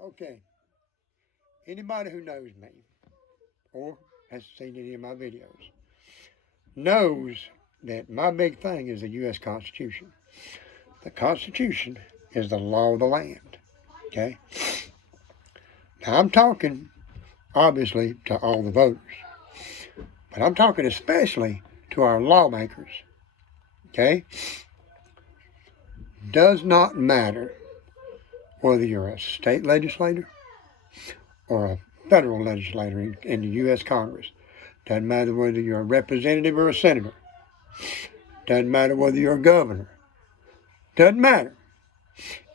Okay, anybody who knows me or has seen any of my videos knows that my big thing is the U.S. Constitution. The Constitution is the law of the land. Okay? Now, I'm talking, obviously, to all the voters, but I'm talking especially to our lawmakers. Okay? Does not matter whether you're a state legislator or a federal legislator in the U.S. Congress. Doesn't matter whether you're a representative or a senator. Doesn't matter whether you're a governor. Doesn't matter.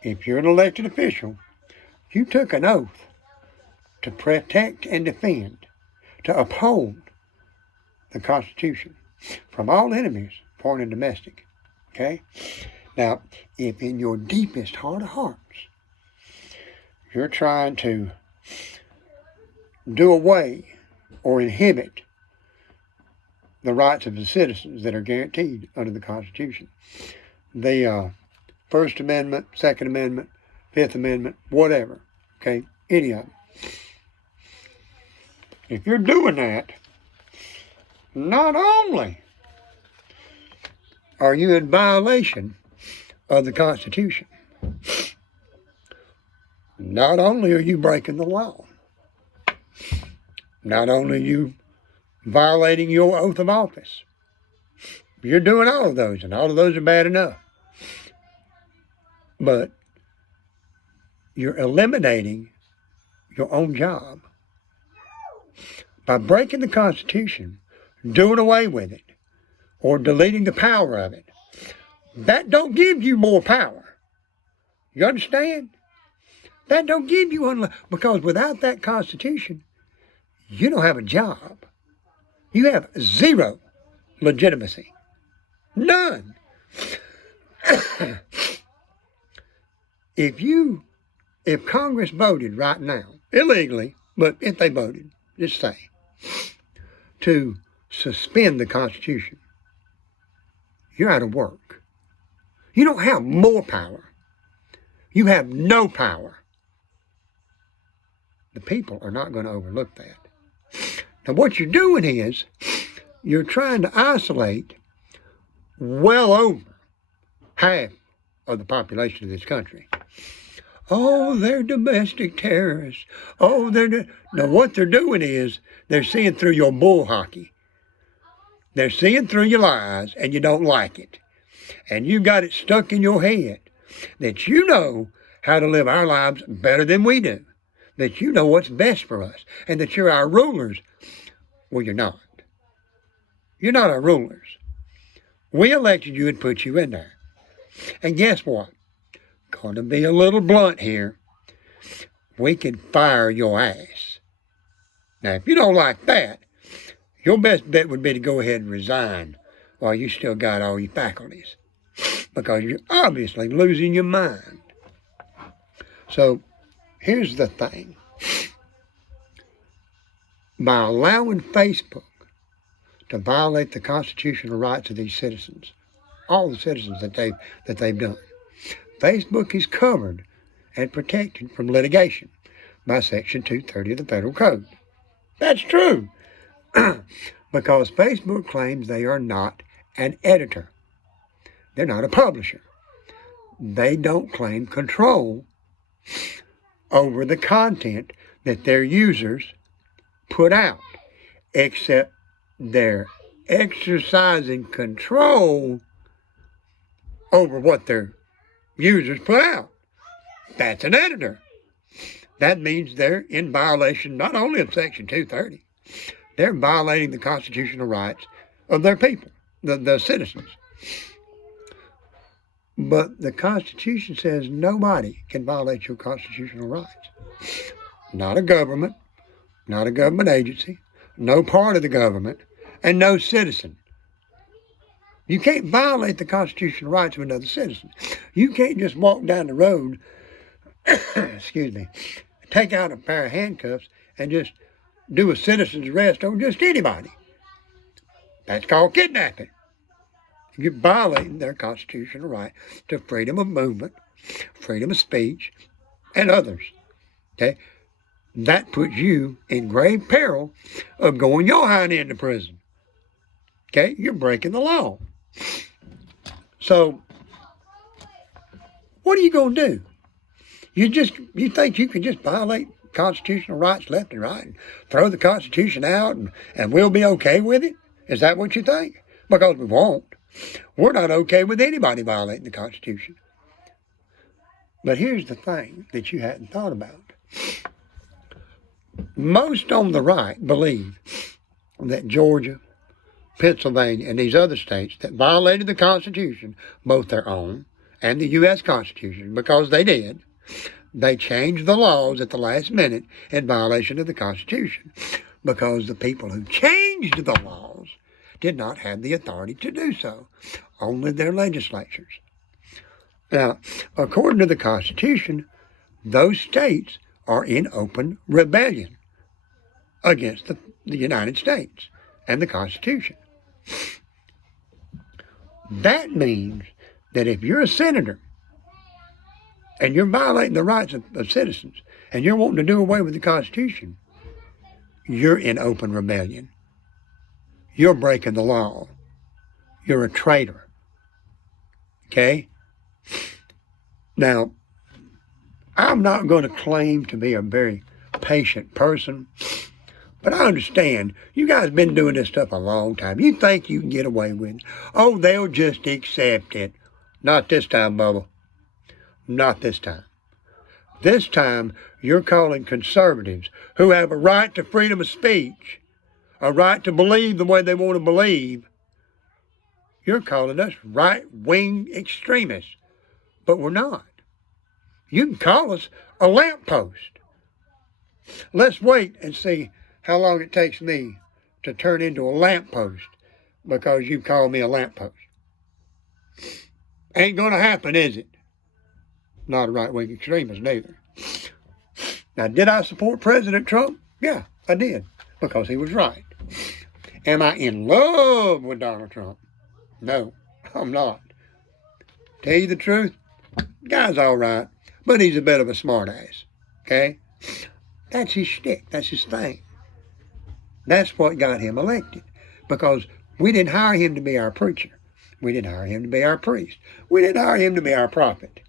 If you're an elected official, you took an oath to protect and defend, to uphold the Constitution from all enemies, foreign and domestic. Okay? Now, if in your deepest heart of hearts, you're trying to do away or inhibit the rights of the citizens that are guaranteed under the Constitution, the First Amendment, Second Amendment, Fifth Amendment, whatever, okay, any of them. If you're doing that, not only are you in violation of the Constitution, not only are you breaking the law, not only are you violating your oath of office, you're doing all of those, and all of those are bad enough. But you're eliminating your own job. By breaking the Constitution, doing away with it, or deleting the power of it, that don't give you more power. You understand? That don't give you, because without that Constitution, you don't have a job. You have zero legitimacy. None. If Congress voted right now, illegally, but if they voted, just say, to suspend the Constitution, you're out of work. You don't have more power. You have no power. The people are not going to overlook that. Now, what you're doing is you're trying to isolate well over half of the population of this country. Oh, they're domestic terrorists. Oh, Now, what they're doing is they're seeing through your bull hockey. They're seeing through your lies, and you don't like it. And you got it stuck in your head that you know how to live our lives better than we do, that you know what's best for us, and that you're our rulers. Well, you're not. You're not our rulers. We elected you and put you in there. And guess what? Going to be a little blunt here. We can fire your ass. Now, if you don't like that, your best bet would be to go ahead and resign while you still got all your faculties, because you're obviously losing your mind. So, here's the thing. By allowing Facebook to violate the constitutional rights of these citizens, all the citizens that they've done, Facebook is covered and protected from litigation by Section 230 of the Federal Code. That's true, because Facebook claims they are not an editor. They're not a publisher. They don't claim control over the content that their users put out, except they're exercising control over what their users put out. That's an editor. That means they're in violation not only of Section 230, they're violating the constitutional rights of their people, the citizens. But the Constitution says nobody can violate your constitutional rights. Not a government, not a government agency, no part of the government, and no citizen. You can't violate the constitutional rights of another citizen. You can't just walk down the road, excuse me, take out a pair of handcuffs and just do a citizen's arrest on just anybody. That's called kidnapping. You're violating their constitutional right to freedom of movement, freedom of speech, and others. Okay? That puts you in grave peril of going your hind into prison. Okay? You're breaking the law. So, what are you going to do? You think you can just violate constitutional rights left and right and throw the Constitution out and we'll be okay with it? Is that what you think? Because we won't. We're not okay with anybody violating the Constitution. But here's the thing that you hadn't thought about. Most on the right believe that Georgia, Pennsylvania, and these other states that violated the Constitution, both their own and the U.S. Constitution, because they did, they changed the laws at the last minute in violation of the Constitution because the people who changed the laws did not have the authority to do so, only their legislatures. Now, according to the Constitution, those states are in open rebellion against the United States and the Constitution. That means that if you're a senator and you're violating the rights of citizens and you're wanting to do away with the Constitution, you're in open rebellion. You're breaking the law. You're a traitor. Okay? Now, I'm not going to claim to be a very patient person, but I understand you guys have been doing this stuff a long time. You think you can get away with it. Oh, they'll just accept it. Not this time, Bubba. Not this time. This time, you're calling conservatives who have a right to freedom of speech, a right to believe the way they want to believe. You're calling us right-wing extremists, but we're not. You can call us a lamppost. Let's wait and see how long it takes me to turn into a lamppost because you call me a lamppost. Ain't going to happen, is it? Not a right-wing extremist, neither. Now, did I support President Trump? Yeah, I did, because he was right. Am I in love with Donald Trump? No, I'm not. Tell you the truth, guy's all right, but he's a bit of a smartass, okay? That's his shtick. That's his thing. That's what got him elected, because we didn't hire him to be our preacher. We didn't hire him to be our priest. We didn't hire him to be our prophet.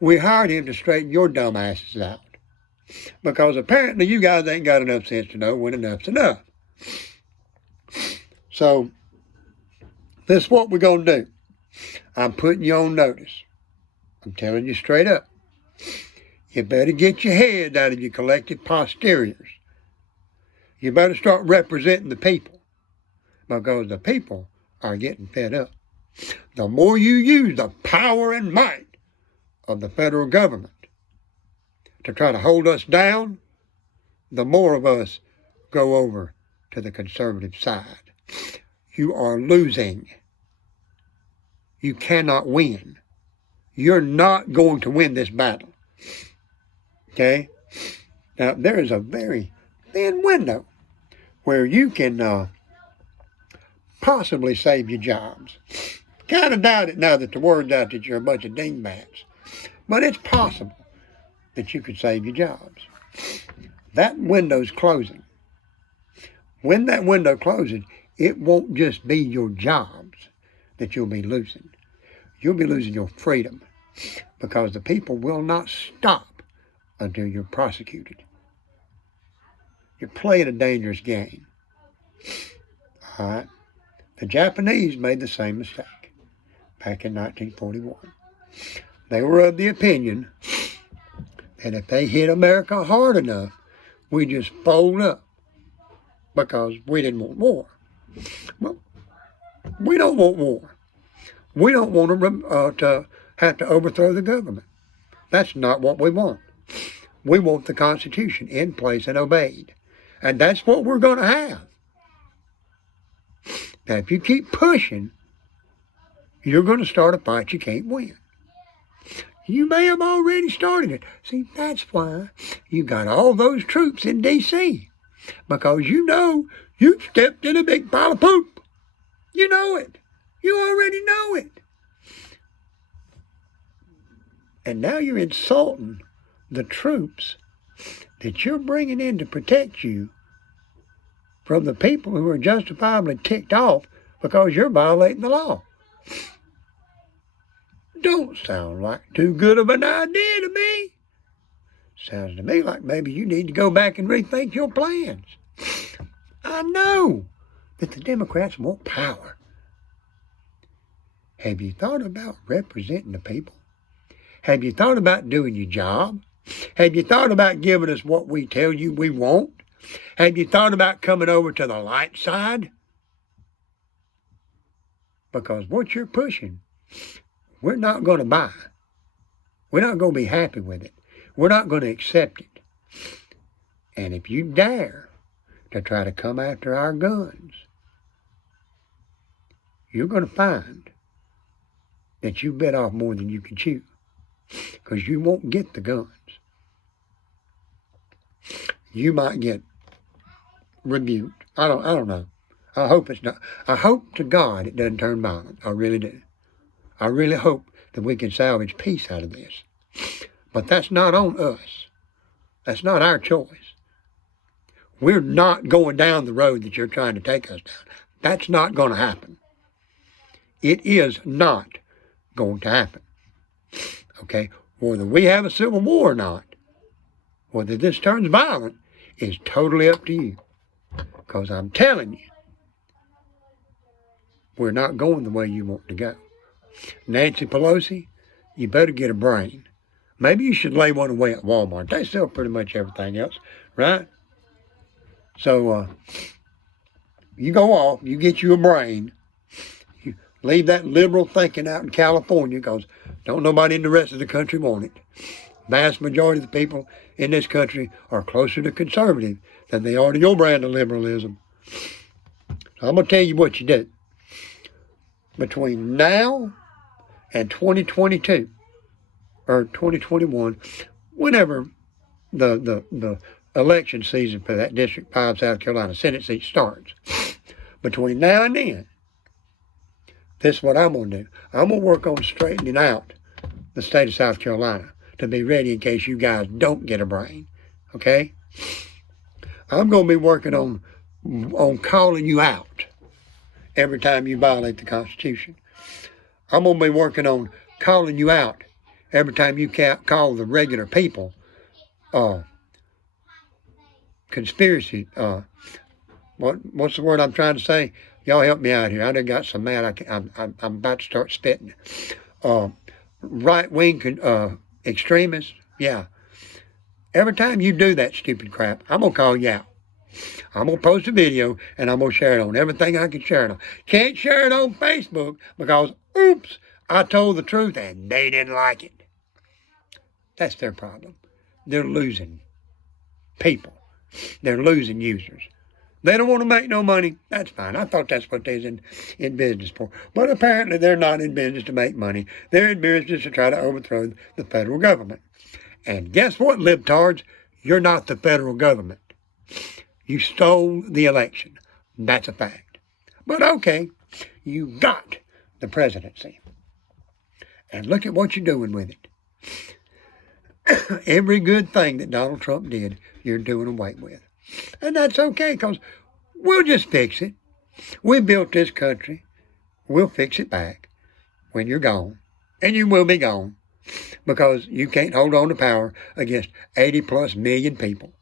We hired him to straighten your dumb asses out, because apparently you guys ain't got enough sense to know when enough's enough. So, this is what we're going to do. I'm putting you on notice. I'm telling you straight up. You better get your head out of your collective posteriors. You better start representing the people, because the people are getting fed up. The more you use the power and might of the federal government to try to hold us down, the more of us go over to the conservative side. You are losing. You cannot win. You're not going to win this battle. Okay? Now, there is a very thin window where you can possibly save your jobs. Kind of doubt it now that the word's out that you're a bunch of dingbats. But it's possible that you could save your jobs. That window's closing. When that window closes, it won't just be your jobs that you'll be losing. You'll be losing your freedom, because the people will not stop until you're prosecuted. You're playing a dangerous game. All right? The Japanese made the same mistake back in 1941. They were of the opinion that if they hit America hard enough, we just fold up because we didn't want war. Well, we don't want war. We don't want to have to overthrow the government. That's not what we want. We want the Constitution in place and obeyed. And that's what we're going to have. Now, if you keep pushing, you're going to start a fight you can't win. You may have already started it. See, that's why you got all those troops in D.C. Because you know you've stepped in a big pile of poop. You know it. You already know it. And now you're insulting the troops that you're bringing in to protect you from the people who are justifiably ticked off because you're violating the law. Don't sound like too good of an idea to me. Sounds to me like maybe you need to go back and rethink your plans. I know that the Democrats want power. Have you thought about representing the people? Have you thought about doing your job? Have you thought about giving us what we tell you we want? Have you thought about coming over to the light side? Because what you're pushing, we're not going to buy. We're not going to be happy with it. We're not going to accept it. And if you dare to try to come after our guns, you're going to find that you bit off more than you can chew, because you won't get the guns. You might get rebuked. I don't know. I hope it's not. I hope to God it doesn't turn violent. I really do. I really hope that we can salvage peace out of this. But that's not on us. That's not our choice. We're not going down the road that you're trying to take us down. That's not going to happen. It is not going to happen. Okay? Whether we have a civil war or not, whether this turns violent, is totally up to you. Because I'm telling you, we're not going the way you want to go. Nancy Pelosi, you better get a brain. Maybe you should lay one away at Walmart. They sell pretty much everything else, right? So, you go off, you get you a brain. You leave that liberal thinking out in California, because don't nobody in the rest of the country want it. Vast majority of the people in this country are closer to conservative than they are to your brand of liberalism. So I'm going to tell you what you do. Between now and 2022, or 2021, whenever the election season for that District 5 South Carolina Senate seat starts, between now and then, this is what I'm going to do. I'm going to work on straightening out the state of South Carolina to be ready in case you guys don't get a brain, okay? I'm going to be working on calling you out every time you violate the Constitution. I'm going to be working on calling you out every time you call the regular people conspiracy. What's the word I'm trying to say? Y'all help me out here. I done got so mad I'm about to start spitting. Right-wing extremists. Yeah. Every time you do that stupid crap, I'm going to call you out. I'm going to post a video, and I'm going to share it on everything I can share it on. Can't share it on Facebook because, oops, I told the truth and they didn't like it. That's their problem. They're losing people. They're losing users. They don't want to make no money. That's fine. I thought that's what they was in business for. But apparently they're not in business to make money. They're in business to try to overthrow the federal government. And guess what, libtards? You're not the federal government. You stole the election. That's a fact. But okay, you got the presidency. And look at what you're doing with it. Every good thing that Donald Trump did, you're doing away with. And that's okay, because we'll just fix it. We built this country. We'll fix it back when you're gone. And you will be gone, because you can't hold on to power against 80+ million people.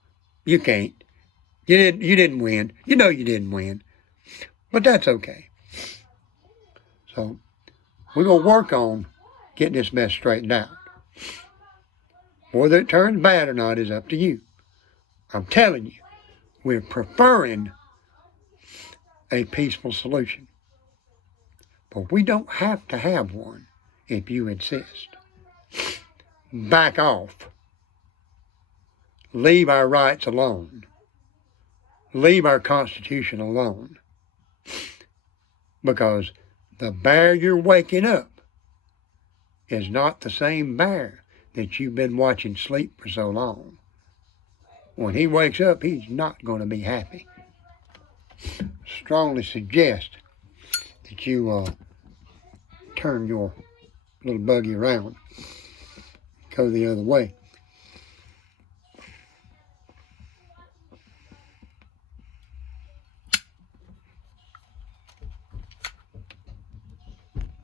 You can't. You didn't win. You know you didn't win. But that's okay. So we're going to work on getting this mess straightened out. Whether it turns bad or not is up to you. I'm telling you, we're preferring a peaceful solution. But we don't have to have one if you insist. Back off. Leave our rights alone. Leave our Constitution alone. Because the bear you're waking up is not the same bear that you've been watching sleep for so long. When he wakes up, he's not going to be happy. Strongly suggest that you turn your little buggy around, go the other way.